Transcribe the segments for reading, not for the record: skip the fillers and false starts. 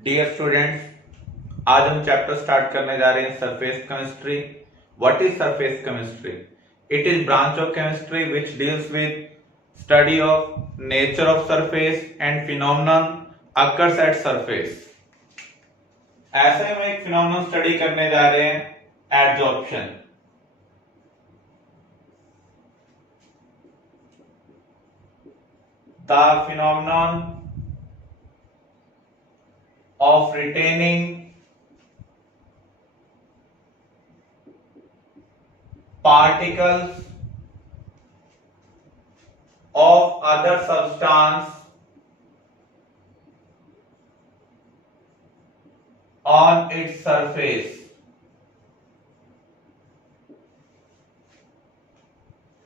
Dear students, आज हम chapter start करने जा रहे हैं surface chemistry. What is surface chemistry? It is branch of chemistry which deals with study of nature of surface and phenomenon occurs at surface. ऐसे हम एक phenomenon study करने जा रहे हैं, adsorption. The phenomenon of retaining particles of other substance on its surface।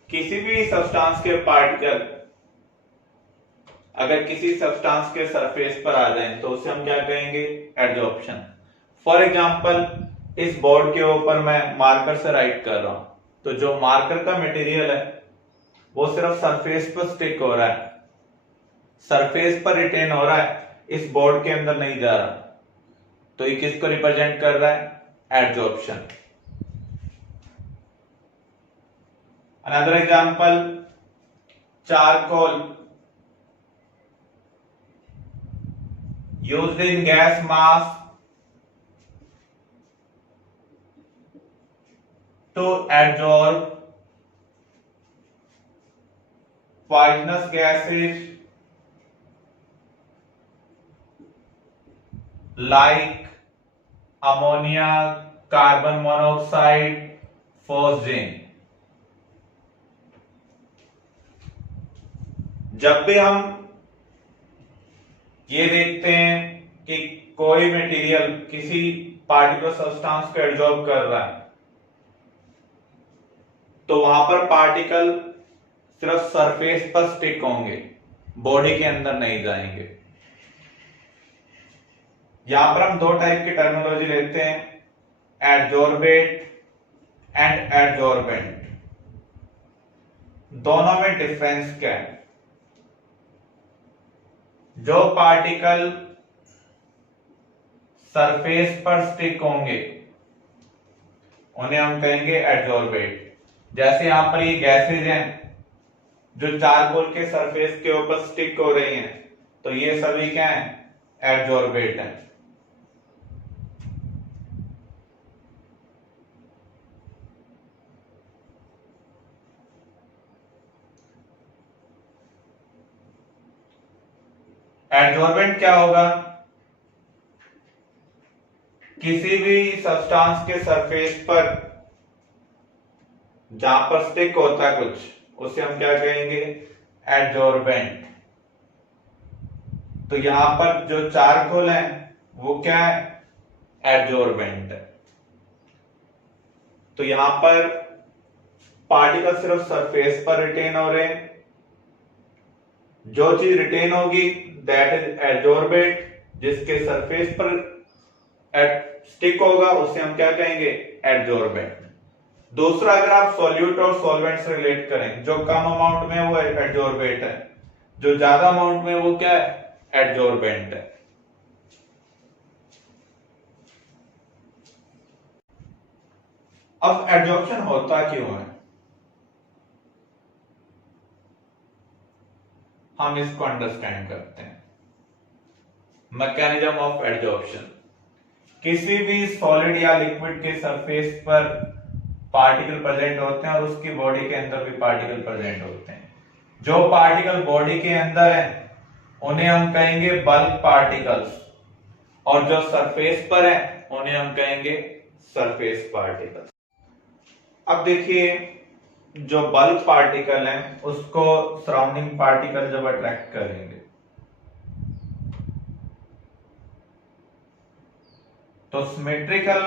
किसी भी substance के पार्टिकल अगर किसी सब्सटेंस के सरफेस पर आ जाए तो उसे हम क्या कहेंगे? एडजॉर्प्शन। फॉर एग्जांपल, इस बोर्ड के ऊपर मैं मार्कर से राइट कर रहा हूं, तो जो मार्कर का मटेरियल है वो सिर्फ सरफेस पर स्टिक हो रहा है, सरफेस पर रिटेन हो रहा है, इस बोर्ड के अंदर नहीं जा रहा। तो ये किसको रिप्रेजेंट कर रहा है? Adsorption. Another example, charcoal used in gas mask to absorb poisonous gases like ammonia, carbon monoxide, phosgene। जब भी हम ये देखते हैं कि कोई मटेरियल किसी पार्टिकुलर सब्सटेंस को एब्जॉर्ब कर रहा है, तो वहां पर पार्टिकल सिर्फ सरफेस पर स्टिक होंगे, बॉडी के अंदर नहीं जाएंगे। यहां पर हम दो टाइप की टर्मिनोलॉजी लेते हैं, एडजॉर्बेट एंड एडजॉर्बेंट। दोनों में डिफरेंस क्या है? जो पार्टिकल सरफेस पर स्टिक होंगे उन्हें हम कहेंगे एडजॉर्बेट। जैसे यहां पर ये गैसेज हैं जो चारकोल के सरफेस के ऊपर स्टिक हो रही हैं, तो ये सभी क्या हैं? एडजॉर्बेट हैं। एडजॉर्बेंट क्या होगा? किसी भी सब्सटेंस के सरफेस पर जहां पर स्टिक होता है कुछ, उसे हम क्या कहेंगे? एडजॉर्बेंट। तो यहां पर जो चारकोल है वो क्या है? एडजॉर्बेंट है। तो यहां पर पार्टिकल सिर्फ सरफेस पर रिटेन हो रहे हैं, जो चीज रिटेन होगी दैट इज एडजॉर्बेट, जिसके सरफेस पर स्टिक होगा उसे हम क्या कहेंगे? एडजॉर्बेंट। दूसरा, अगर आप सॉल्यूट और सॉल्वेंट से रिलेट करें, जो कम अमाउंट में वो एडजॉर्बेट है, जो ज्यादा अमाउंट में वो क्या है? एडजॉर्बेंट है। अब एडजॉर्प्शन होता क्यों है, हम इसको अंडरस्टैंड करते हैं। Mechanism of adsorption. किसी भी सॉलिड या लिक्विड के सरफेस पर पार्टिकल प्रेजेंट होते हैं और उसकी बॉडी के अंदर भी पार्टिकल प्रेजेंट होते हैं। जो पार्टिकल बॉडी के अंदर है उन्हें हम कहेंगे बल्क पार्टिकल्स, और जो सरफेस पर है उन्हें हम कहेंगे सरफेस पार्टिकल्स। अब देखिए, जो बल्क पार्टिकल है उसको सराउंडिंग पार्टिकल जब अट्रैक्ट करेंगे तो सिमेट्रिकल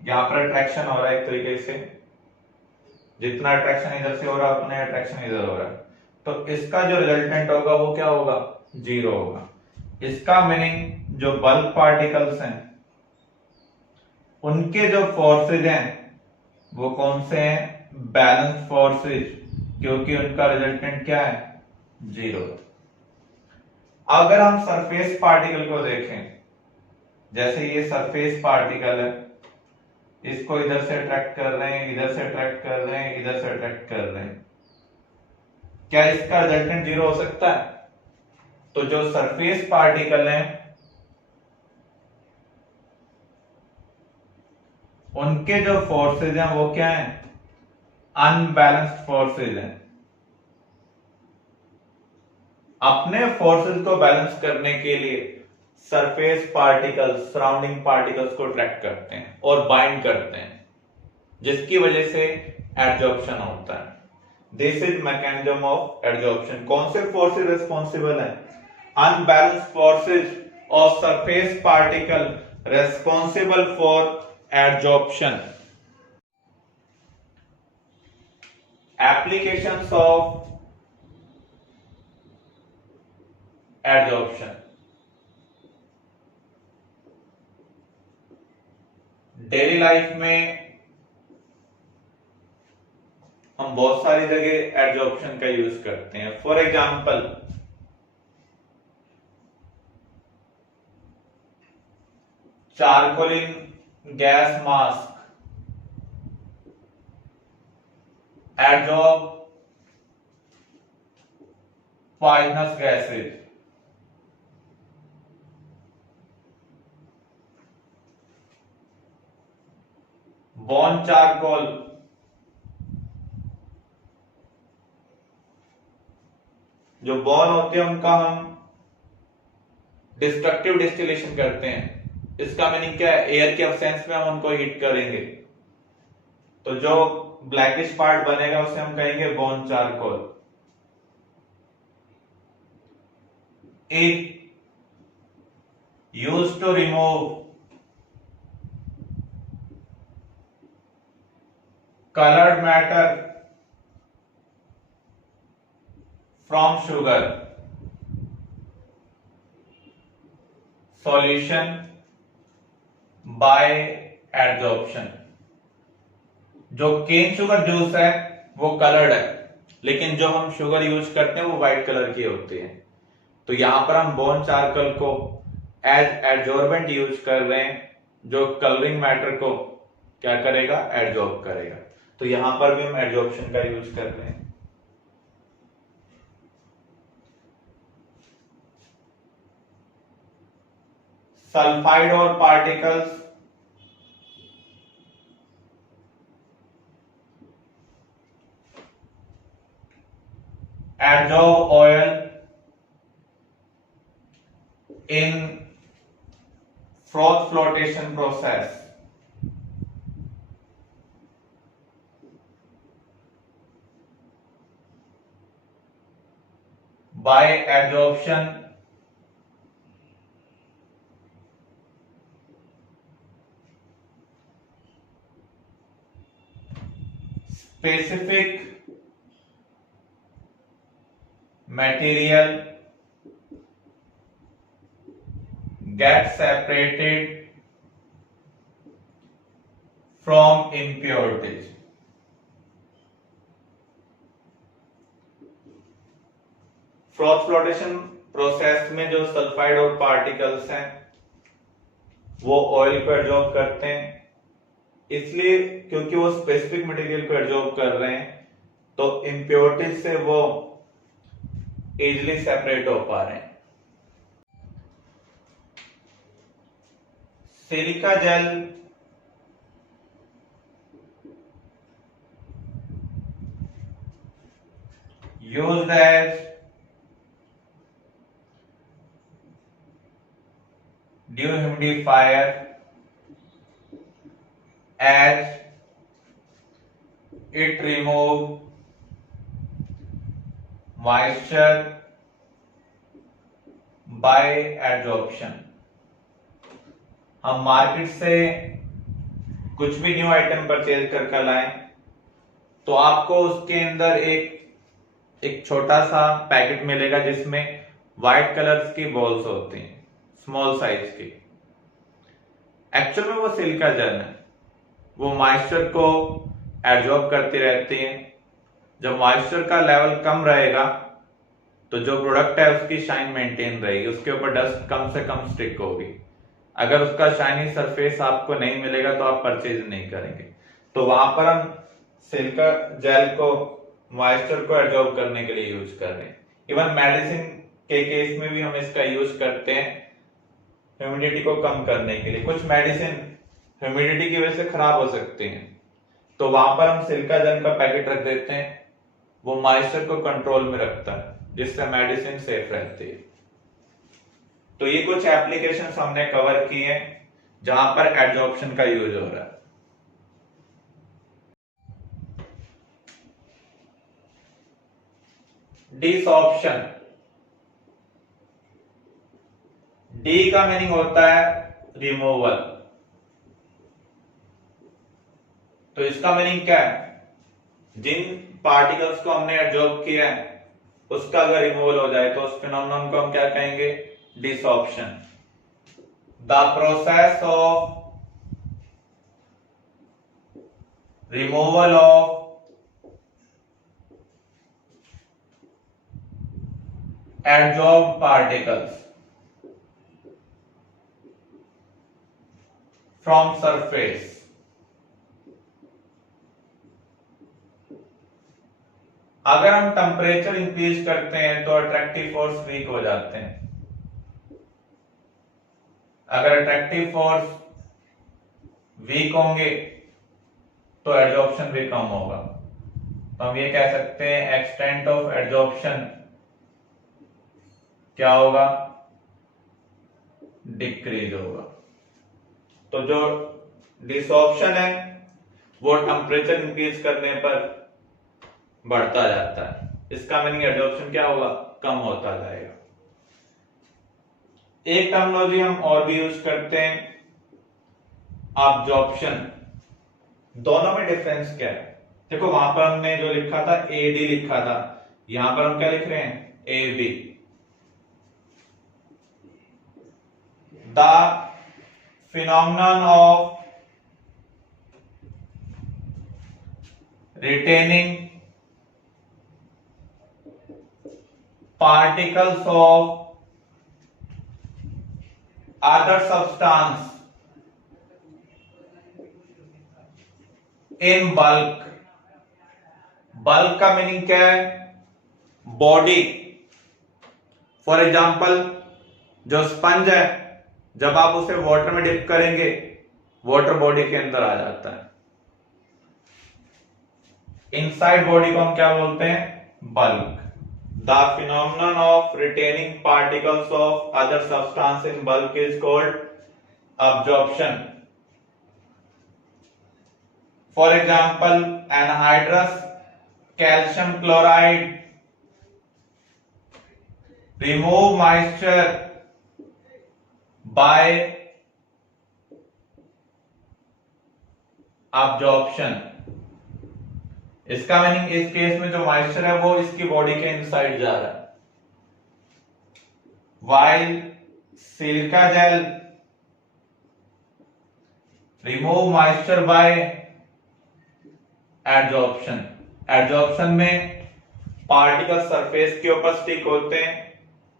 यहां पर अट्रैक्शन हो रहा है एक तरीके से, जितना अट्रैक्शन इधर से हो रहा है उतना अट्रैक्शन इधर हो रहा है, तो इसका जो रिजल्टेंट होगा वो क्या होगा? जीरो होगा। इसका मीनिंग जो बल्क पार्टिकल्स हैं उनके जो फोर्सेज हैं वो कौन से हैं? बैलेंस फोर्सेज, क्योंकि उनका रिजल्टेंट क्या है? जीरो। अगर हम सरफेस पार्टिकल को देखें, जैसे ये सरफेस पार्टिकल है, इसको इधर से अट्रैक्ट कर रहे हैं, इधर से अट्रैक्ट कर रहे हैं, इधर से अट्रैक्ट कर रहे हैं, क्या इसका रिजल्टेंट जीरो हो सकता है? तो जो सरफेस पार्टिकल हैं उनके जो फोर्सेज हैं वो क्या हैं? अनबैलेंस्ड फोर्सेज हैं। अपने फोर्सेस को बैलेंस करने के लिए सरफेस पार्टिकल्स सराउंडिंग पार्टिकल्स को अट्रैक्ट करते हैं और बाइंड करते हैं, जिसकी वजह से एडजॉर्प्शन होता है। This is mechanism of adsorption. कौन से फोर्सेस रिस्पॉन्सिबल हैं? Unbalanced forces of surface particle responsible for adsorption. Applications of adsorption. Daily life में हम बहुत सारी जगह एडजॉर्प्शन का यूज करते हैं। For example, charcoal in gas mask adsorb poisonous gases. Bone charcoal जो बॉन होते हैं उनका हम डिस्ट्रक्टिव डिस्टिलेशन करते हैं। इसका मीनिंग क्या है? एयर के एब्सेंस में हम उनको हीट करेंगे तो जो ब्लैकिश पार्ट बनेगा उसे हम कहेंगे bone charcoal. It used to remove colored matter from sugar solution by adsorption। जो केन शुगर जूस है वो कलर्ड है, लेकिन जो हम शुगर यूज करते हैं वो व्हाइट कलर की होती है। तो यहां पर हम बोन चारकोल को एज एडजॉर्बेंट यूज कर रहे हैं, जो कलरिंग मैटर को क्या करेगा? एडजॉर्ब करेगा। तो यहां पर भी हम एडजॉर्प्शन का यूज कर रहे हैं। सल्फाइड और particles adsorb oil in froth flotation process. by adsorption specific material gets separated from impurities। Froth flotation process में जो सल्फाइड और पार्टिकल्स हैं वो ऑयल को एडजॉर्ब करते हैं, इसलिए क्योंकि वो स्पेसिफिक मटेरियल को एडजॉर्ब कर रहे हैं तो इम्प्योरिटीज से वो इजीली सेपरेट हो पा रहे हैं। Silica gel used as dehumidifier as it remove moisture by adsorption। हम मार्केट से कुछ भी न्यू आइटम परचेज करके लाएं तो आपको उसके अंदर एक छोटा सा पैकेट मिलेगा जिसमें व्हाइट कलर्स की बॉल्स होती हैं, स्मॉल साइज की। एक्चुअल में वो सिलिका जेल है, वो मॉइस्चर को एब्जॉर्ब करती रहती है। जब मॉइस्चर का लेवल कम रहेगा तो जो प्रोडक्ट है उसकी शाइन मेंटेन रहेगी, उसके ऊपर डस्ट कम से कम स्टिक होगी। अगर उसका शाइनी सरफेस आपको नहीं मिलेगा तो आप परचेज नहीं करेंगे। तो वहां पर हम सिलिका जेल को मॉइस्चर को एब्जॉर्ब करने के लिए यूज कर रहे हैं। इवन मेडिसिन के केस में भी हम इसका यूज करते हैं ह्यूमिडिटी को कम करने के लिए। कुछ मेडिसिन ह्यूमिडिटी की वजह से खराब हो सकते हैं, तो वहां पर हम सिलिका जेल का पैकेट रख देते हैं, वो मॉइस्चर को कंट्रोल में रखता है, जिससे मेडिसिन सेफ रहती है। तो ये कुछ एप्लीकेशंस हमने कवर किए हैं जहां पर एडजॉर्प्शन का यूज हो रहा है। डिसॉर्प्शन, डी का मीनिंग होता है रिमूवल। तो इसका मीनिंग क्या है? जिन पार्टिकल्स को हमने एब्जॉर्ब किया है उसका अगर रिमूवल हो जाए तो उस फिनोमेनन को हम क्या कहेंगे? Desorption. The process of removal of adsorbed particles from surface। अगर हम टेम्परेचर इंक्रीज करते हैं तो अट्रैक्टिव फोर्स वीक हो जाते हैं। अगर अट्रैक्टिव फोर्स वीक होंगे तो एडजॉर्प्शन भी कम होगा। तो हम ये कह सकते हैं एक्सटेंट ऑफ एडजॉर्प्शन क्या होगा? डिक्रीज होगा। तो जो डिसॉर्प्शन है वो टेम्परेचर इंक्रीज करने पर बढ़ता जाता है, इसका मीनिंग एडजॉर्प्शन क्या होगा? कम होता जाएगा। एक टर्मिनोलॉजी हम और भी यूज करते हैं, अब्जॉर्प्शन। दोनों में डिफरेंस क्या है? देखो वहां पर हमने जो लिखा था एडी लिखा था, यहां पर हम क्या लिख रहे हैं? AB. The phenomenon of retaining particles of other substance in bulk। Bulk का मीनिंग क्या है? बॉडी। फॉर एग्जाम्पल जो स्पंज है, जब आप उसे वाटर में डिप करेंगे वाटर बॉडी के अंदर आ जाता है। इनसाइड बॉडी को हम क्या बोलते हैं? Bulk. The phenomenon of retaining particles of other substance in bulk is called absorption. For example anhydrous calcium chloride remove moisture by absorption. इसका मीनिंग इस केस में जो मॉइस्चर है वो इसकी बॉडी के इनसाइड जा रहा है, while silica gel remove moisture by adsorption. Adsorption में पार्टिकल्स सरफेस के ऊपर स्टिक होते हैं,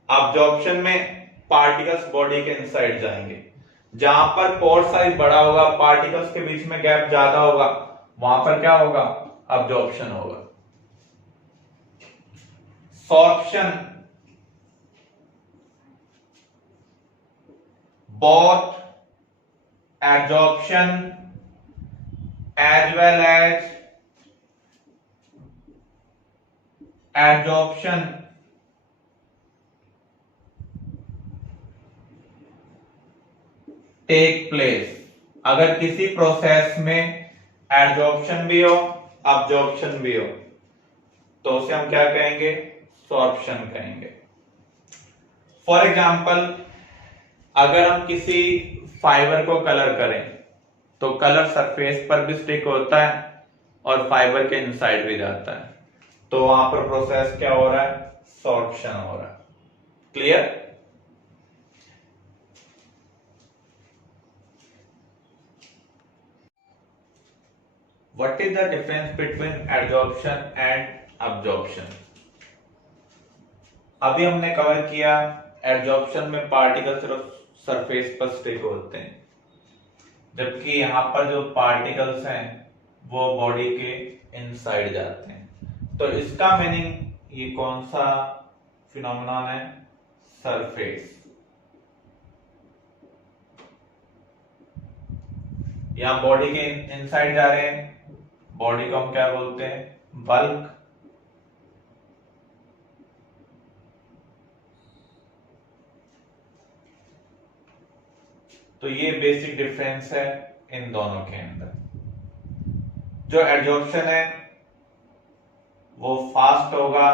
अब्जॉर्प्शन में पार्टिकल्स बॉडी के इनसाइड जाएंगे। जहां पर पोर साइज बड़ा होगा, पार्टिकल्स के बीच में गैप ज्यादा होगा, वहां पर क्या होगा? अब्जॉर्प्शन होगा। Sorption, both absorption as well as absorption take place. अगर किसी प्रोसेस में एडजॉर्प्शन भी हो अब्जॉर्प्शन भी हो तो उसे हम क्या कहेंगे? सॉर्प्शन कहेंगे। फॉर एग्जाम्पल अगर हम किसी फाइबर को कलर करें तो कलर सरफेस पर भी स्टिक होता है और फाइबर के इनसाइड भी जाता है, तो वहां पर प्रोसेस क्या हो रहा है? सॉर्प्शन हो रहा है। Clear? What is the difference between adsorption and absorption? अभी हमने कवर किया एडजॉर्प्शन में पार्टिकल सिर्फ सरफेस पर स्टिक होते हैं, जबकि यहाँ पर जो पार्टिकल्स हैं वो बॉडी के इनसाइड जाते हैं। तो इसका मीनिंग ये कौन सा फिनोमेनन है? सरफेस। यहाँ बॉडी के इनसाइड जा रहे हैं, बॉडी को हम क्या बोलते हैं? बल्क। तो ये बेसिक डिफरेंस है इन दोनों के अंदर। जो एडजॉर्प्शन है वो फास्ट होगा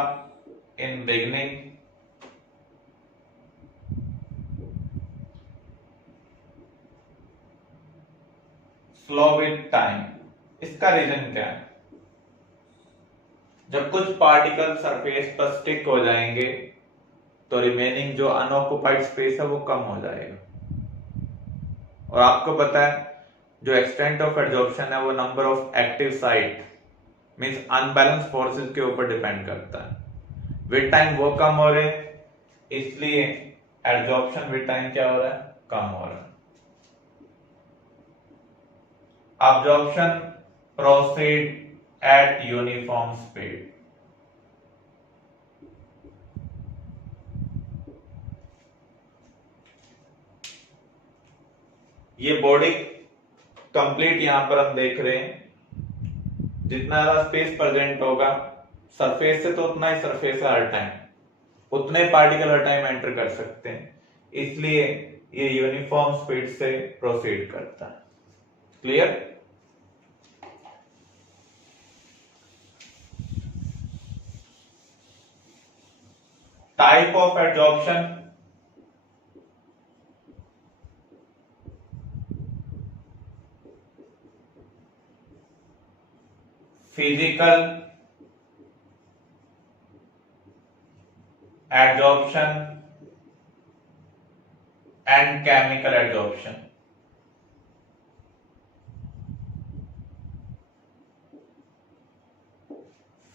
इन बिगनिंग, स्लो विद टाइम। इसका रीजन क्या है? जब कुछ पार्टिकल सरफेस पर स्टिक हो जाएंगे तो रिमेनिंग जो अनऑक्युपाइड स्पेस है वो कम हो जाएगा। और आपको पता है जो एक्सटेंट ऑफ एडजॉर्प्शन है वो number of active site means unbalance forces के ऊपर डिपेंड करता है। विद टाइम वो कम हो रहे हैं, इसलिए एडजॉर्प्शन विद टाइम क्या हो रहा है? कम हो रहा है। Absorption proceed at uniform speed. ये बॉडी कंप्लीट यहां पर हम देख रहे हैं, जितना ज्यादा स्पेस प्रेजेंट होगा सरफेस से तो उतना ही सरफेस है हर टाइम, उतने पार्टिकल हर टाइम एंटर कर सकते हैं, इसलिए ये यूनिफॉर्म स्पीड से प्रोसीड करता है। Clear? Type of adsorption, physical adsorption and chemical adsorption.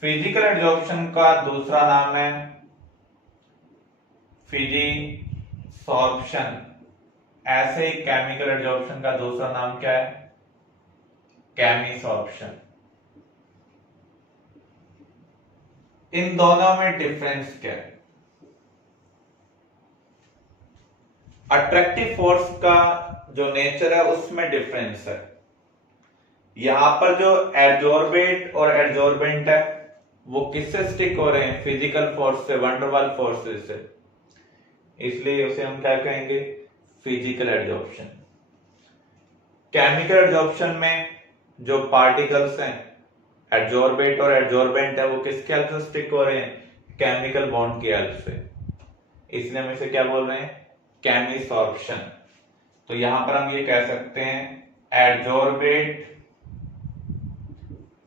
Physical adsorption का दूसरा नाम है फिजिसॉर्प्शन। ऐसे ही केमिकल एडजॉर्प्शन का दूसरा नाम क्या है? केमिसॉर्प्शन। इन दोनों में डिफरेंस क्या है? अट्रैक्टिव फोर्स का जो नेचर है उसमें डिफरेंस है। यहां पर जो एडजॉर्बेट और एडजॉर्बेंट है वो किससे स्टिक हो रहे हैं? फिजिकल फोर्स से, वंडरवाल फोर्सेस से, इसलिए उसे हम क्या कहेंगे? Physical adsorption. केमिकल एडजॉर्प्शन में जो पार्टिकल्स हैं एडजॉर्बेट और एडजॉर्बेंट है वो किसके हेल्प से स्टिक हो रहे हैं? केमिकल बॉन्ड की हेल्प से, इसलिए हम इसे क्या बोल रहे हैं? केमिसॉर्प्शन। तो यहां पर हम ये कह सकते हैं adsorbate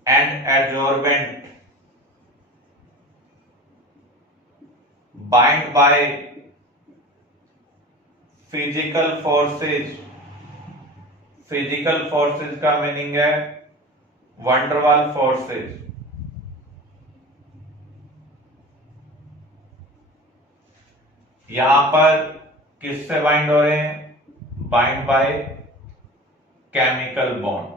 and adsorbent bind by physical forces. Physical forces का मीनिंग है वंडरवाल फोर्सेज। यहां पर किससे बाइंड हो रहे हैं? Bind by chemical bond.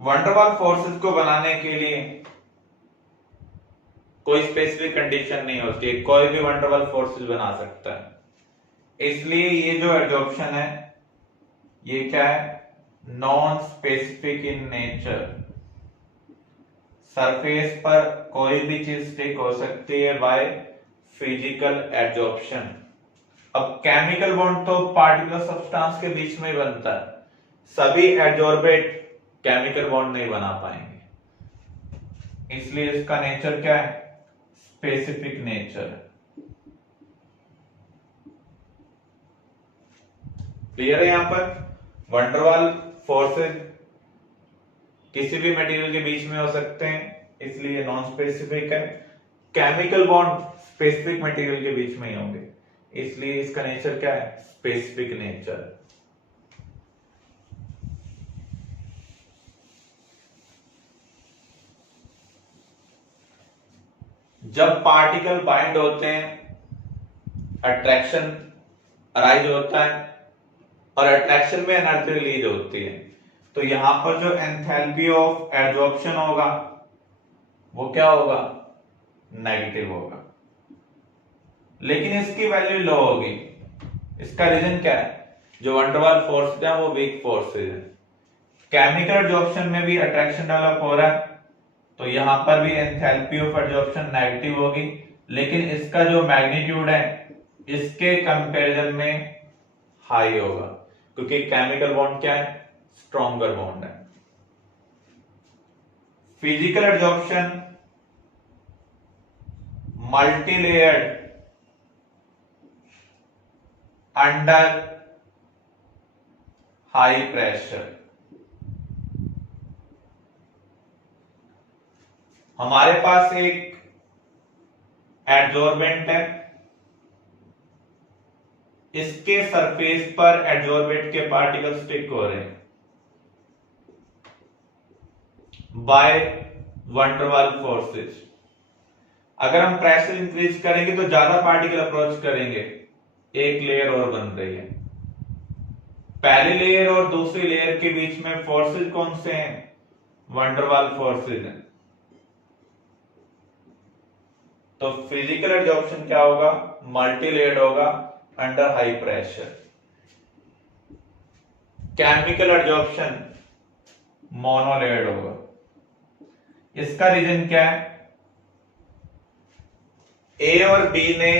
Van der Waals forces को बनाने के लिए कोई स्पेसिफिक कंडीशन नहीं होती है, कोई भी वंडरवाल फोर्सेस बना सकता है। इसलिए ये जो एडजॉर्प्शन है ये क्या है? Non specific in nature. Surface पर कोई भी चीज स्टिक हो सकती है बाय फिजिकल एडजॉर्प्शन। अब केमिकल बॉन्ड तो पार्टिकुलर सब्सटेंस के बीच में ही बनता है, सभी एडजॉर्बेट केमिकल बॉन्ड नहीं बना पाएंगे, इसलिए इसका नेचर क्या है? Specific nature. क्लियर है? यहां पर वंडरवाल फोर्सेस किसी भी मटेरियल के बीच में हो सकते हैं, इसलिए नॉन स्पेसिफिक है। केमिकल बॉन्ड स्पेसिफिक मटेरियल के बीच में ही होंगे, इसलिए इसका नेचर क्या है? Specific nature. जब पार्टिकल बाइंड होते हैं अट्रैक्शन अराइज होता है और अट्रैक्शन में एनर्जी रिलीज होती है। तो यहां पर जो एंथैल्पी ऑफ एब्जॉर्प्शन होगा वो क्या होगा, नेगेटिव होगा, लेकिन इसकी वैल्यू लो होगी। इसका रीजन क्या है, जो वंडर वाल फोर्स है वो वीक फोर्सेज है। केमिकल एब्जॉर्प्शन में भी अट्रैक्शन डेवलप हो रहा है, तो यहां पर भी एंथैल्पी ऑफ एब्जॉर्प्शन नेगेटिव होगी, लेकिन इसका जो मैग्नीट्यूड है इसके कंपैरिजन में हाई होगा, क्योंकि केमिकल बॉन्ड क्या है, स्ट्रॉन्गर बॉन्ड है। Physical absorption multilayered under high pressure. हमारे पास एक एडजॉर्बेंट है, इसके सरफेस पर एडजॉर्बेंट के पार्टिकल स्टिक हो रहे हैं बाय वंडर वाल फोर्सेस। अगर हम प्रेशर इंक्रीज करेंगे तो ज्यादा पार्टिकल अप्रोच करेंगे, एक लेयर और बन रही है। पहली लेयर और दूसरी लेयर के बीच में फोर्सेस कौन से हैं, वंडर वाल फोर्सेस हैं। तो फिजिकल एब्जॉर्प्शन क्या होगा, मल्टी लेयर्ड होगा under high pressure. Chemical absorption monolayered होगा। इसका रीजन क्या है, ए और बी ने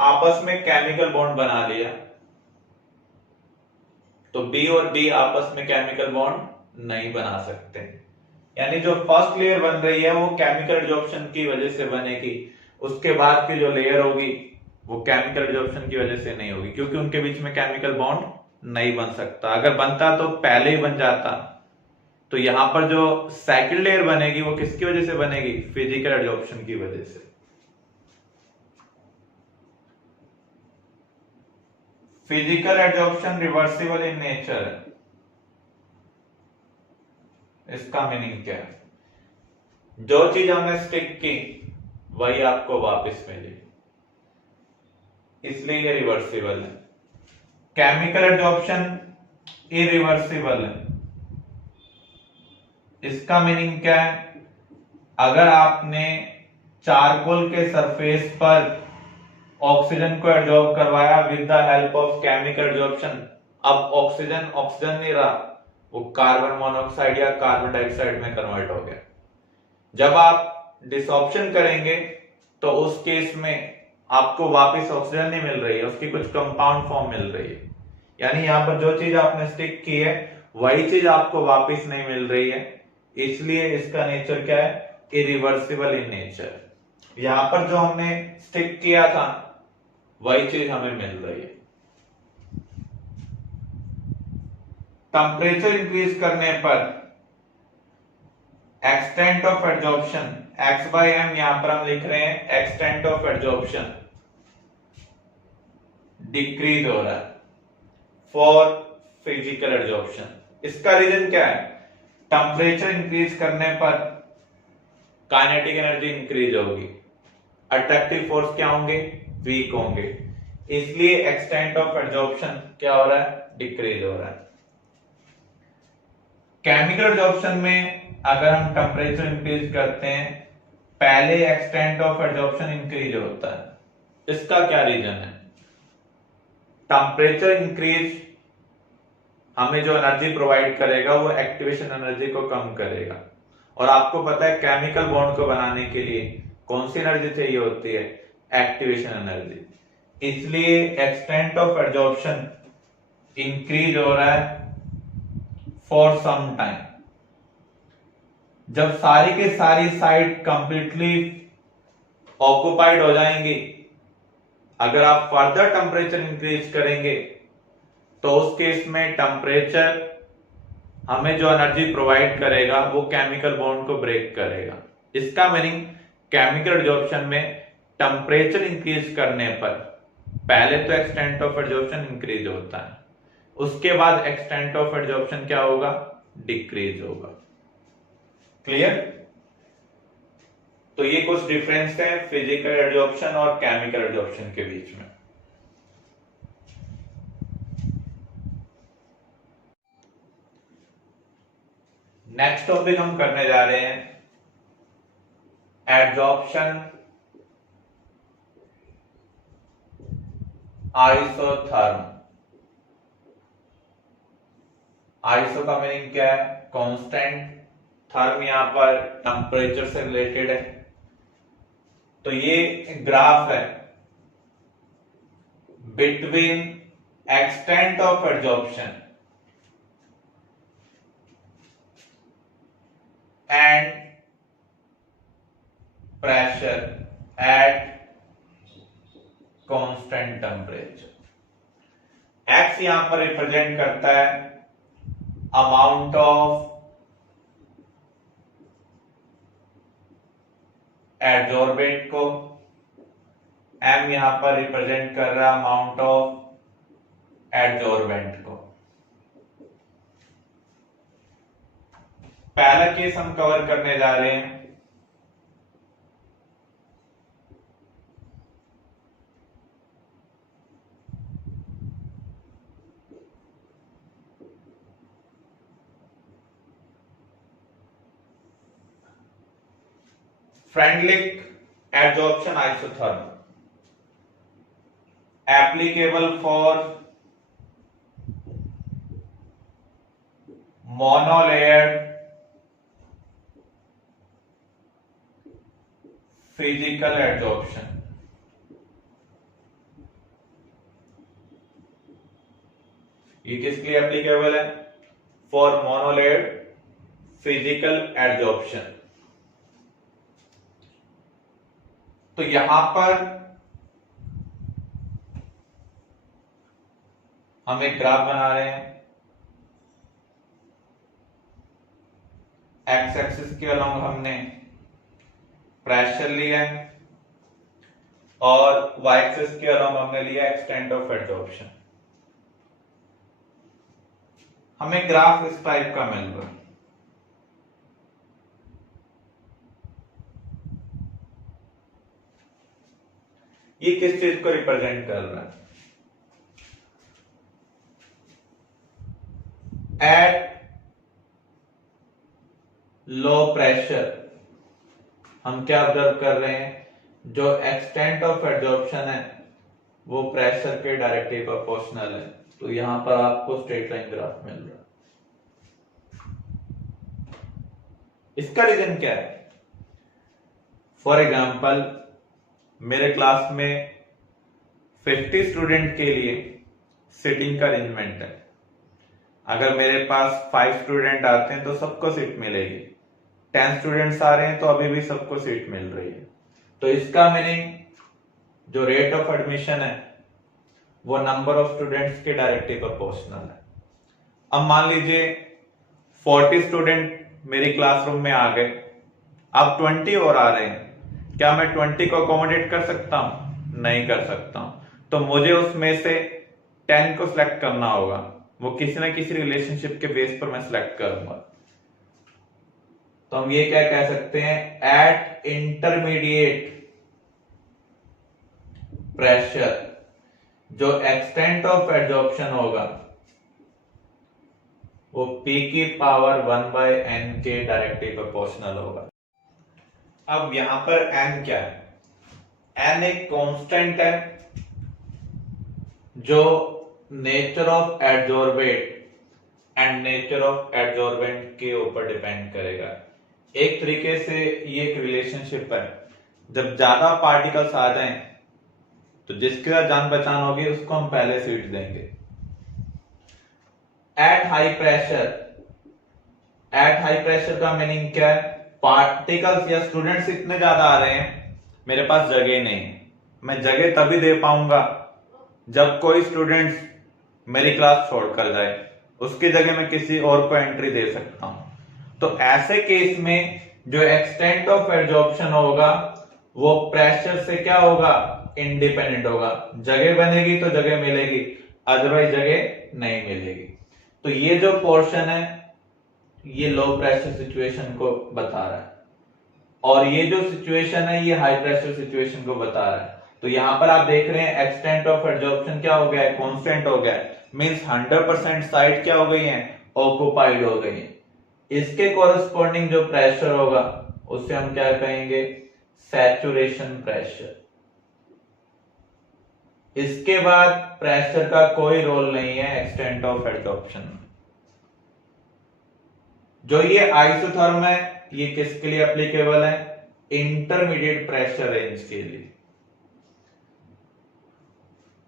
आपस में केमिकल बॉन्ड बना लिया, तो बी और बी आपस में केमिकल बॉन्ड नहीं बना सकते। यानी जो फर्स्ट लेयर बन रही है वो केमिकल एब्जॉर्प्शन की वजह से बनेगी, उसके बाद की जो लेयर होगी वो केमिकल एब्जॉर्प्शन की वजह से नहीं होगी, क्योंकि उनके बीच में केमिकल बॉन्ड नहीं बन सकता। अगर बनता तो पहले ही बन जाता। तो यहां पर जो सेकंड लेयर बनेगी वो किसकी वजह से बनेगी, फिजिकल एब्जॉर्प्शन की वजह से। Physical absorption reversible in nature है। इसका मीनिंग क्या है, जो चीज हमने स्टिक की वही आपको वापस मिली, इसलिए ये रिवर्सिबल है। केमिकल एब्जॉर्प्शन इरिवर्सिबल है। इसका मीनिंग क्या है, अगर आपने चारकोल के सरफेस पर ऑक्सीजन को एब्जॉर्ब करवाया with the help of chemical absorption, अब ऑक्सीजन ऑक्सीजन नहीं रहा, वो कार्बन मोनोऑक्साइड या कार्बन डाइऑक्साइड में कन्वर्ट हो गया। जब आप डिसऑप्शन करेंगे तो उस केस में आपको वापस ऑक्सीजन नहीं मिल रही है, उसकी कुछ कंपाउंड फॉर्म मिल रही है। यानी यहां पर जो चीज आपने स्टिक की है वही चीज आपको वापस नहीं मिल रही है, इसलिए इसका नेचर क्या है, इरिवर्सिबल इन नेचर। यहां पर जो हमने स्टिक किया था वही चीज हमें मिल रही है। टेम्परेचर इंक्रीज करने पर extent of absorption, x by m यहां पर हम लिख रहे हैं एक्सटेंट ऑफ एब्जॉर्प्शन डिक्रीज हो रहा है फॉर फिजिकल एब्जॉर्प्शन। इसका रीजन क्या है, टेम्परेचर इंक्रीज करने पर काइनेटिक एनर्जी इंक्रीज होगी, अट्रैक्टिव फोर्स क्या होंगे, वीक होंगे, इसलिए एक्सटेंट ऑफ एब्जॉर्प्शन क्या हो रहा है, डिक्रीज हो रहा है। केमिकल एब्जॉर्प्शन में अगर हम टेम्परेचर इंक्रीज करते हैं पहले एक्सटेंट ऑफ एब्जॉर्प्शन इंक्रीज होता है। इसका क्या रीजन है, टेम्परेचर इंक्रीज हमें जो एनर्जी प्रोवाइड करेगा वो एक्टिवेशन एनर्जी को कम करेगा, और आपको पता है केमिकल बॉन्ड को बनाने के लिए कौन सी एनर्जी चाहिए होती है, एक्टिवेशन एनर्जी। इसलिए एक्सटेंट ऑफ एब्जॉर्प्शन इंक्रीज हो रहा है फॉर सम टाइम। जब सारी के सारी साइड कंप्लीटली ऑक्युपाइड हो जाएंगी, अगर आप फर्दर टेम्परेचर इंक्रीज करेंगे तो उस केस में टेम्परेचर हमें जो एनर्जी प्रोवाइड करेगा वो केमिकल बॉन्ड को ब्रेक करेगा। इसका मीनिंग केमिकल एब्जॉर्प्शन में टेम्परेचर इंक्रीज करने पर पहले तो एक्सटेंट ऑफ एब्जॉर्प्शन इंक्रीज होता है, उसके बाद एक्सटेंट ऑफ एब्जॉर्प्शन क्या होगा, डिक्रीज होगा। क्लियर। तो ये कुछ डिफरेंस है फिजिकल एडजॉर्प्शन और केमिकल एडजॉर्प्शन के बीच में। नेक्स्ट टॉपिक हम करने जा रहे हैं एडजॉर्प्शन आइसोथर्म। आइसो का मीनिंग क्या है? कांस्टेंट। थर्म यहां पर टेम्परेचर से रिलेटेड है। तो ये ग्राफ है between extent of adsorption and pressure at constant temperature. X यहां पर रिप्रेजेंट करता है अमाउंट ऑफ एडजॉर्बेंट को, एम यहां पर रिप्रेजेंट कर रहा है अमाउंट ऑफ एडजॉर्बेंट को। पहला केस हम कवर करने जा रहे हैं Freundlich adsorption isotherm, applicable for monolayered physical adsorption. ये किसके लिए एप्लीकेबल है? For monolayered physical adsorption. तो यहां पर हम एक ग्राफ बना रहे हैं। एक्स एक्सिस के अलोंग हमने प्रेशर लिया है और वाई एक्सिस के अलोंग हमने लिया एक्सटेंट ऑफ एडजॉर्प्शन। हमें ग्राफ इस टाइप का मिल रहा है। ये किस चीज को रिप्रेजेंट कर रहा है? एट लो प्रेशर हम क्या ऑब्जर्व कर रहे हैं? जो एक्सटेंट ऑफ एडजॉर्प्शन है वो प्रेशर के डायरेक्टली प्रोपोर्शनल है। तो यहां पर आपको स्ट्रेट लाइन ग्राफ मिल रहा है। इसका रीजन क्या है? फॉर एग्जाम्पल मेरे क्लास में 50 स्टूडेंट के लिए सीटिंग का अरेंजमेंट है। अगर मेरे पास 5 स्टूडेंट आते हैं तो सबको सीट मिलेगी। 10 स्टूडेंट्स आ रहे हैं तो अभी भी सबको सीट मिल रही है। तो इसका मीनिंग जो रेट ऑफ एडमिशन है वो नंबर ऑफ स्टूडेंट्स के डायरेक्टली प्रोपोर्शनल है। अब मान लीजिए 40 स्टूडेंट मेरी क्लासरूम में आ गए, अब 20 और आ रहे हैं। क्या मैं 20 को अकोमोडेट कर सकता हूं? नहीं कर सकता हूं। तो मुझे उसमें से 10 को सिलेक्ट करना होगा। वो किसी ना किसी रिलेशनशिप के बेस पर मैं सिलेक्ट करूंगा। तो हम ये क्या कह सकते हैं? एट इंटरमीडिएट प्रेशर जो एक्सटेंट ऑफ एडजॉर्प्शन होगा वो P की पावर 1/n के डायरेक्टली प्रोपोर्शनल होगा। अब यहां पर n क्या है? n एक कांस्टेंट है जो nature of adsorbent and nature of adsorbent के ऊपर डिपेंड करेगा। एक तरीके से ये एक रिलेशनशिप है। जब ज्यादा पार्टिकल्स आ जाएं तो जिसके साथ जान पहचान होगी उसको हम पहले सीट देंगे। एट हाई प्रेशर का मीनिंग क्या है? पार्टिकल्स या स्टूडेंट्स इतने ज्यादा आ रहे हैं, मेरे पास जगह नहीं है। मैं जगह तभी दे पाऊंगा जब कोई स्टूडेंट्स मेरी क्लास छोड़कर जाए, उसकी जगह मैं किसी और को एंट्री दे सकता हूं। तो ऐसे केस में जो एक्सटेंट ऑफ एडजॉर्प्शन होगा वो प्रेशर से क्या होगा? इंडिपेंडेंट होगा। जगह बनेगी तो जगह मिलेगी, अदरवाइज जगह नहीं मिलेगी। तो ये जो पोर्शन है ये लो प्रेशर सिचुएशन को बता रहा है। और ये जो सिचुएशन है ये हाई प्रेशर सिचुएशन को बता रहा है। तो यहां पर आप देख रहे हैं एक्सटेंट ऑफ एब्जॉर्प्शन क्या हो गया है, कांस्टेंट हो गया है, मींस 100% साइड क्या हो गई है, ऑक्युपाइड हो गई है। इसके कॉरेस्पॉन्डिंग जो प्रेशर होगा उसे हम क्या कहेंगे, सैचुरेशन प्रेशर। इसके बाद प्रेशर का कोई रोल नहीं है एक्सटेंट ऑफ एब्जॉर्प्शन में। जो ये आइसोथर्म है ये किसके लिए एप्लीकेबल है, इंटरमीडिएट प्रेशर रेंज के लिए।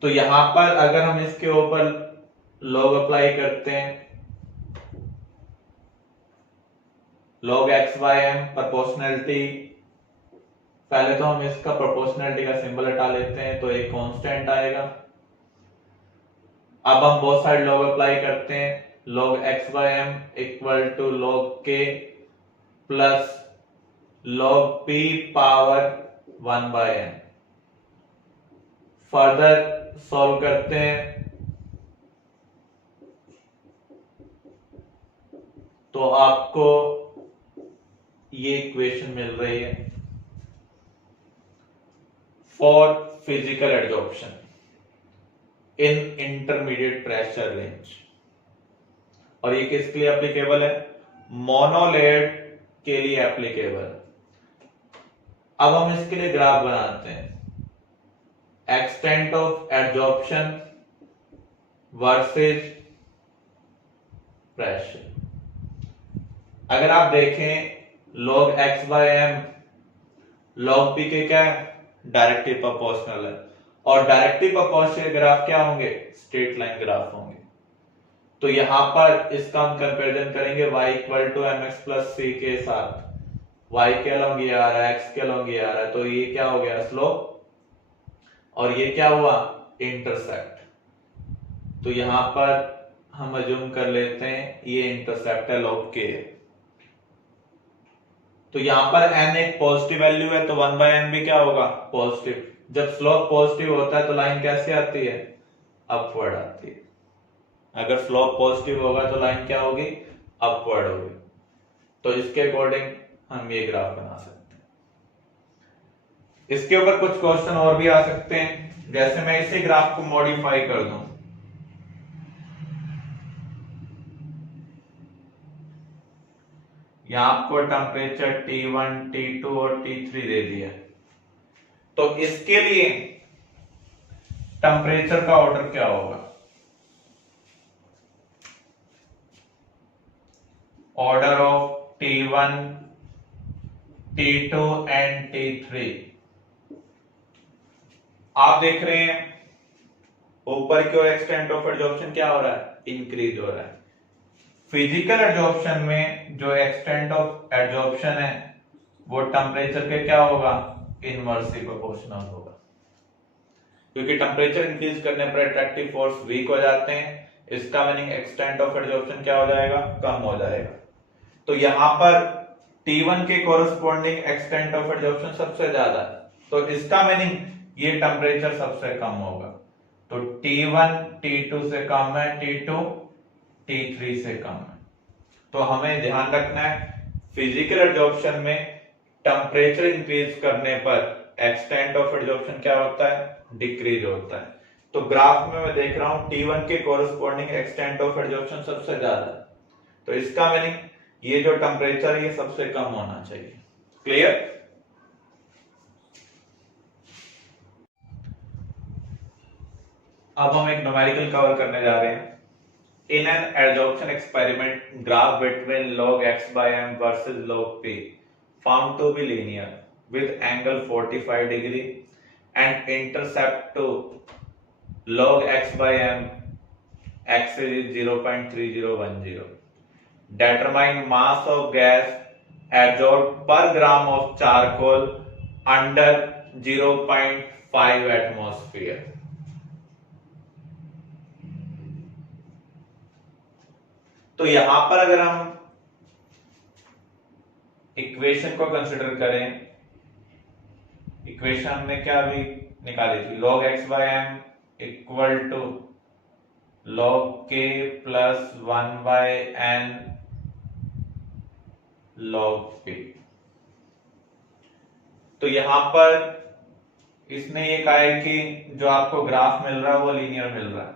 तो यहां पर अगर हम इसके ऊपर लॉग अप्लाई करते हैं, log x by m proportionality, पहले तो हम इसका प्रोपोर्शनलिटी का सिंबल हटा लेते हैं तो एक कांस्टेंट आएगा। अब हम बोथ साइड लॉग अप्लाई करते हैं, log x by m equal to log k plus log p power 1 by n। Further solve करते हैं तो आपको ये इक्वेशन मिल रही है for physical absorption in intermediate pressure range. और ये किसके लिए एप्लीकेबल है, मोनोलेड के लिए एप्लीकेबल है। अब हम इसके लिए ग्राफ बनाते हैं, extent of absorption versus pressure. अगर आप देखें log x by m log p के क्या है, डायरेक्टली प्रोपोर्शनल है, और डायरेक्टली प्रोपोर्शनल ग्राफ क्या होंगे, स्ट्रेट लाइन ग्राफ होंगे। तो यहां पर इसका हम कंपैरिजन करेंगे y equal to mx plus c के साथ, y के अलॉन्ग ये आ रहा है, x के अलॉन्ग ये आ रहा है, तो ये क्या हो गया, स्लोप, और ये क्या हुआ, इंटरसेप्ट। तो यहां पर हम अज्यूम कर लेते हैं ये इंटरसेप्ट है log k। तो यहां पर n एक पॉजिटिव वैल्यू है तो 1 by n भी क्या होगा, पॉजिटिव। जब स्लोप पॉजिटिव होता है तो लाइन कैसे आती है, अपवर्ड आती है। अगर स्लोप पॉजिटिव होगा तो लाइन क्या होगी, अपवर्ड होगी। तो इसके अकॉर्डिंग हम ये ग्राफ बना सकते हैं। इसके ऊपर कुछ क्वेश्चन और भी आ सकते हैं, जैसे मैं इसी ग्राफ को मॉडिफाई कर दूं, यहां आपको टेम्परेचर T1, T2 और T3 दे दिया, तो इसके लिए टेम्परेचर का ऑर्डर क्या होगा, order of T1, T2 and T3। आप देख रहे हैं ऊपर की ओर एक्सटेंट ऑफ एब्जॉर्प्शन क्या हो रहा है, इंक्रीज हो रहा है। फिजिकल एब्जॉर्प्शन में जो एक्सटेंट ऑफ एब्जॉर्प्शन है वो टेम्परेचर के क्या होगा, इनवर्सली प्रोपोर्शनल होगा, क्योंकि टेम्परेचर इंक्रीज करने पर अट्रैक्टिव फोर्स वीक हो जाते हैं। इसका मीनिंग एक्सटेंट ऑफ एब्जॉर्प्शन क्या हो जाएगा, कम हो जाएगा। तो यहां पर T1 के कोरस्पॉन्डिंग एक्सटेंट ऑफ एब्जॉर्प्शन सबसे ज्यादा है, तो इसका मीनिंग ये टेम्परेचर सबसे कम होगा। तो T1 T2 से कम है, T2 T3 से कम है। तो हमें ध्यान रखना है फिजिकल एब्जॉर्प्शन में टेम्परेचर इंक्रीज करने पर एक्सटेंट ऑफ एब्जॉर्प्शन क्या होता है, डिक्रीज होता है। तो ग्राफ में मैं देख रहा हूं T1 के कोरस्पॉन्डिंग एक्सटेंट ऑफ एब्जॉर्प्शन सबसे ज्यादा है, तो इसका मीनिंग ये जो टेम्परेचर है ये सबसे कम होना चाहिए। क्लियर। अब हम एक न्यूमेरिकल कवर करने जा रहे हैं। In an adsorption experiment, graph between log x by m versus log p found to be linear with angle 45 degree and intercept to log x by m axis is 0.3010. Determine mass of gas adsorbed per gram of charcoal under 0.5 atmosphere. तो यहां पर अगर हम equation को consider करें, equation हमने क्या अभी निकाली थी, log x by m equal to log k plus 1 by n log p। तो यहां पर इसने ये कहा है कि जो आपको ग्राफ मिल रहा है वो लीनियर मिल रहा है।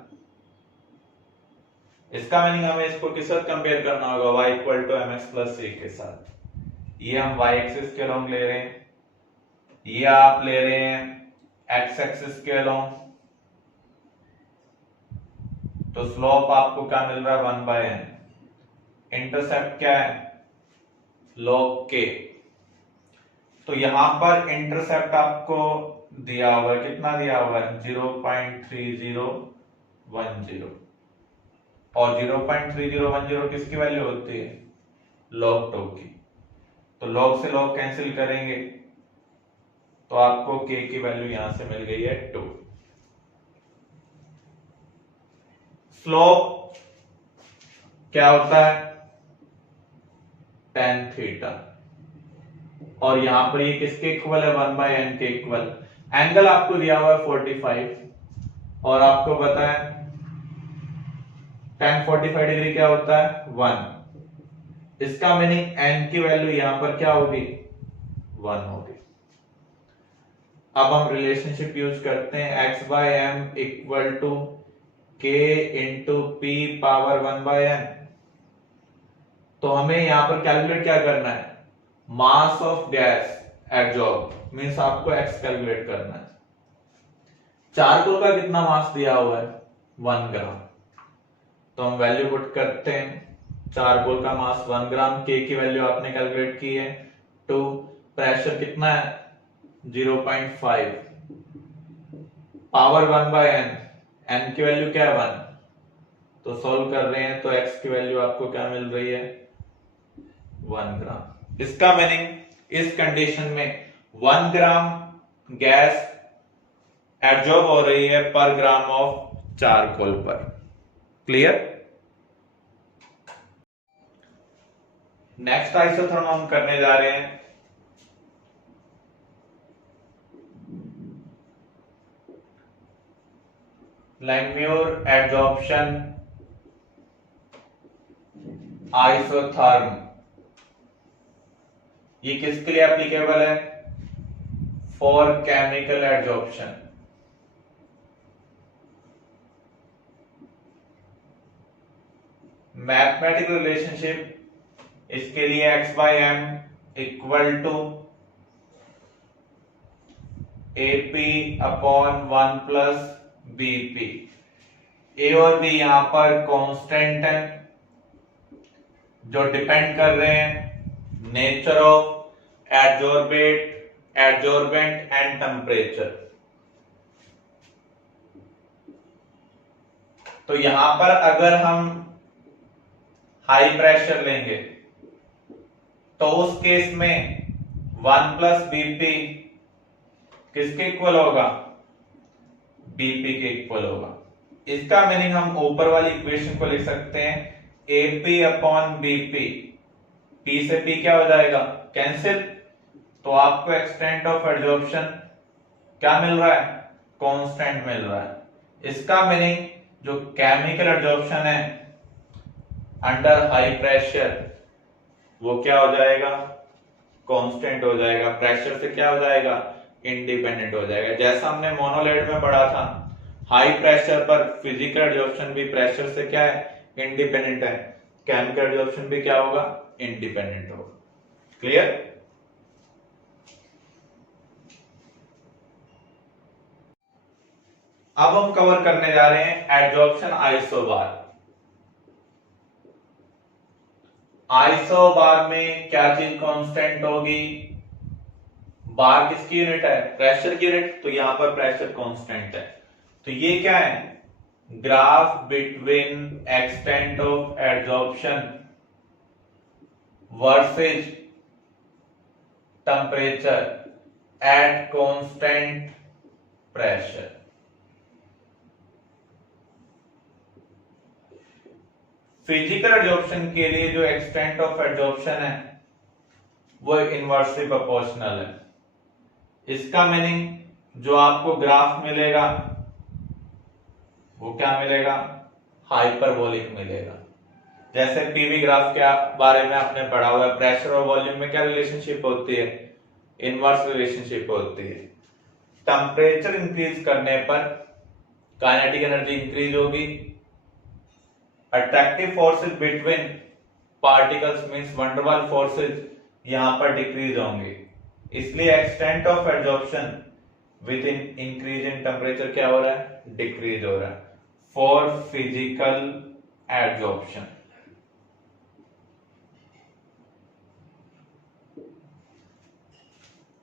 इसका मीनिंग हमें इसको किस साथ कंपेयर करना होगा, y equal to M X plus C के साथ। ये हम y एक्सिस के अलोंग ले रहे हैं, ये आप ले रहे हैं x एक्सिस के अलोंग, तो स्लोप आपको क्या मिल रहा है 1/n। इंटरसेप्ट क्या है log k। तो यहां पर इंटरसेप्ट आपको दिया हुआ है, कितना दिया हुआ है 0.3010 और 0.3010 किसकी वैल्यू होती है log 2 की। तो log से log कैंसिल करेंगे तो आपको k की वैल्यू यहां से मिल गई है 2। स्लोप क्या होता है tan थीटा, और यहां पर ये किसके इक्वल है 1/n के इक्वल। एंगल आपको दिया हुआ है 45 और आपको पता है tan 45 डिग्री क्या होता है 1। इसका मीनिंग n की वैल्यू यहां पर क्या होगी 1 होगी। अब हम रिलेशनशिप यूज करते हैं x/m equal to k into p पावर 1/n। तो हमें यहां पर कैलकुलेट क्या करना है mass of gas absorb, means आपको x कैलकुलेट करना है। चारकोल का कितना मास दिया हुआ है 1 ग्राम, तो हम वैल्यू पुट करते हैं। चारकोल का मास 1 ग्राम, k की वैल्यू आपने कैलकुलेट की है 2, प्रेशर कितना है 0.5, पावर 1/n, n की वैल्यू क्या है 1। तो सॉल्व कर रहे हैं तो x की वैल्यू आपको क्या मिल रही है 1 ग्राम। इसका मीनिंग इस कंडीशन में 1 ग्राम गैस एब्जॉर्ब हो रही है पर ग्राम ऑफ चारकोल पर। क्लियर। नेक्स्ट आइसोथर्म हम करने जा रहे हैं लैंगम्यूर एडजॉर्प्शन आइसोथर्म। ये किसके लिए एप्लीकेबल है for chemical adsorption. Mathematical relationship इसके लिए x/m equal to AP upon 1 plus BP। A और B यहां पर कांस्टेंट है जो डिपेंड कर रहे हैं nature of adsorbent and temperature. तो यहां पर अगर हम हाई प्रेशर लेंगे तो उस केस में 1 प्लस BP किसके इक्वल होगा BP के इक्वल होगा। इसका मीनिंग हम ऊपर वाली इक्वेशन को लिख सकते हैं AP अपॉन BP। P से P क्या हो जाएगा कैंसिल, तो आपको एक्सटेंट ऑफ एडजॉर्प्शन क्या मिल रहा है कांस्टेंट मिल रहा है। इसका मीनिंग जो केमिकल एडजॉर्प्शन है अंडर हाई प्रेशर वो क्या हो जाएगा कांस्टेंट हो जाएगा, प्रेशर से क्या हो जाएगा इंडिपेंडेंट हो जाएगा। जैसा हमने मोनोलेड में पढ़ा था हाई प्रेशर पर फिजिकल एडजॉर्प्शन भी प्रेशर से क्या है इंडिपेंडेंट है, केमिकल एडजॉर्प्शन भी क्या होगा इंडिपेंडेंट होगा। क्लियर। अब हम कवर करने जा रहे हैं एडजॉर्प्शन आइसोबार। आइसोबार में क्या चीज कांस्टेंट होगी, बार किसकी यूनिट है प्रेशर की यूनिट, तो यहां पर प्रेशर कांस्टेंट है। तो ये क्या है graph between extent of adsorption versus temperature at constant pressure. Physical adsorption के लिए जो एक्सटेंट ऑफ एडजॉर्प्शन है वो इनवर्सली प्रोपोर्शनल है। इसका मीनिंग जो आपको ग्राफ मिलेगा वो क्या मिलेगा हाइपरबोलिक मिलेगा। जैसे पीवी ग्राफ के बारे में आपने पढ़ा हुआ है, प्रेशर और वॉल्यूम में क्या रिलेशनशिप होती है इनवर्स रिलेशनशिप होती है। टेम्परेचर इंक्रीज करने पर काइनेटिक एनर्जी इंक्रीज होगी। Attractive forces between particles means van der Waals forces यहां पर डिक्रीज होंगे, इसलिए extent of absorption with in increase in temperature क्या हो रहा है, डिक्रीज हो रहा है for physical absorption.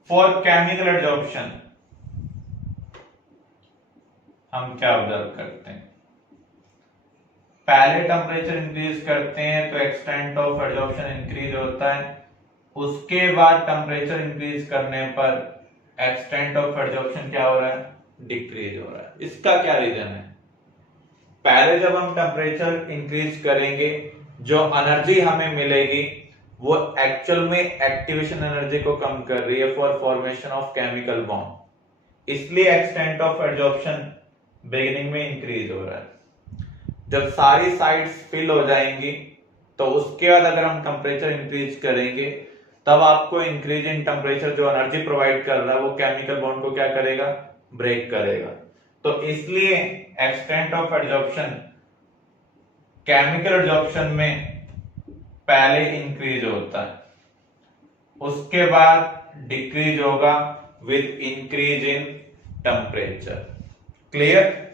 For chemical absorption हम क्या ऑब्जर्व करते हैं, पहले टेम्परेचर इंक्रीज करते हैं तो एक्सटेंट ऑफ एब्जॉर्प्शन इंक्रीज होता है, उसके बाद टेम्परेचर इंक्रीज करने पर एक्सटेंट ऑफ एब्जॉर्प्शन क्या हो रहा है, डिक्रीज हो रहा है। इसका क्या रीजन है, पहले जब हम टेम्परेचर इंक्रीज करेंगे जो एनर्जी हमें मिलेगी वो एक्चुअल में एक्टिवेशन एनर्जी को कम कर रही है for formation of chemical bond, इसलिए एक्सटेंट ऑफ एब्जॉर्प्शन बिगिनिंग में इंक्रीज हो रहा है। जब सारी साइड्स फिल हो जाएंगी तो उसके बाद अगर हम टेम्परेचर इंक्रीज करेंगे तब आपको इंक्रीज इन टेम्परेचर जो एनर्जी प्रोवाइड कर रहा है वो केमिकल बॉन्ड को क्या करेगा, ब्रेक करेगा। तो इसलिए extent of absorption chemical absorption में पहले इंक्रीज होता है, उसके बाद डिक्रीज होगा with increase in temperature. Clear.